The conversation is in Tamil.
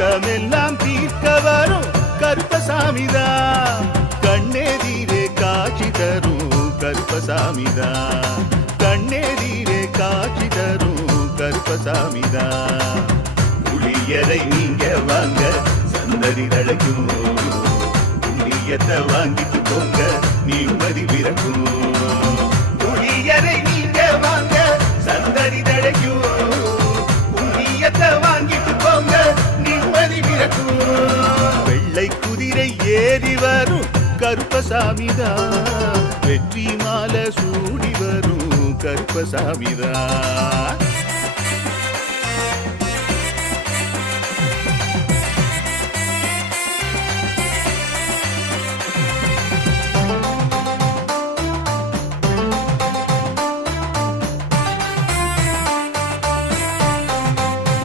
கஷ்டமெல்லாம் தீர்க்க வரும் கருப்பசாமிதான். கண்ணெதிரே காட்சி தரும் கருப்பசாமிதான். கண்ணெதிரே காட்சி தரும் கருப்பசாமிதான். புளியரை நீங்க வாங்க சந்ததி தழைக்கும். புண்ணியத்தை வாங்கிட்டு போங்க நிம்மதி பிறக்கும். புளியரை நீங்க வாங்க சந்ததி தழைக்கும். புண்ணியத்தை வாங்கிட்டு போங்க நிம்மதி பிறக்கும். வெள்ளை குதிரை ஏறி வரும் கருப்பசாமிதான். வெற்றி மாலை சூடி வரும் கருப்பசாமிதான்.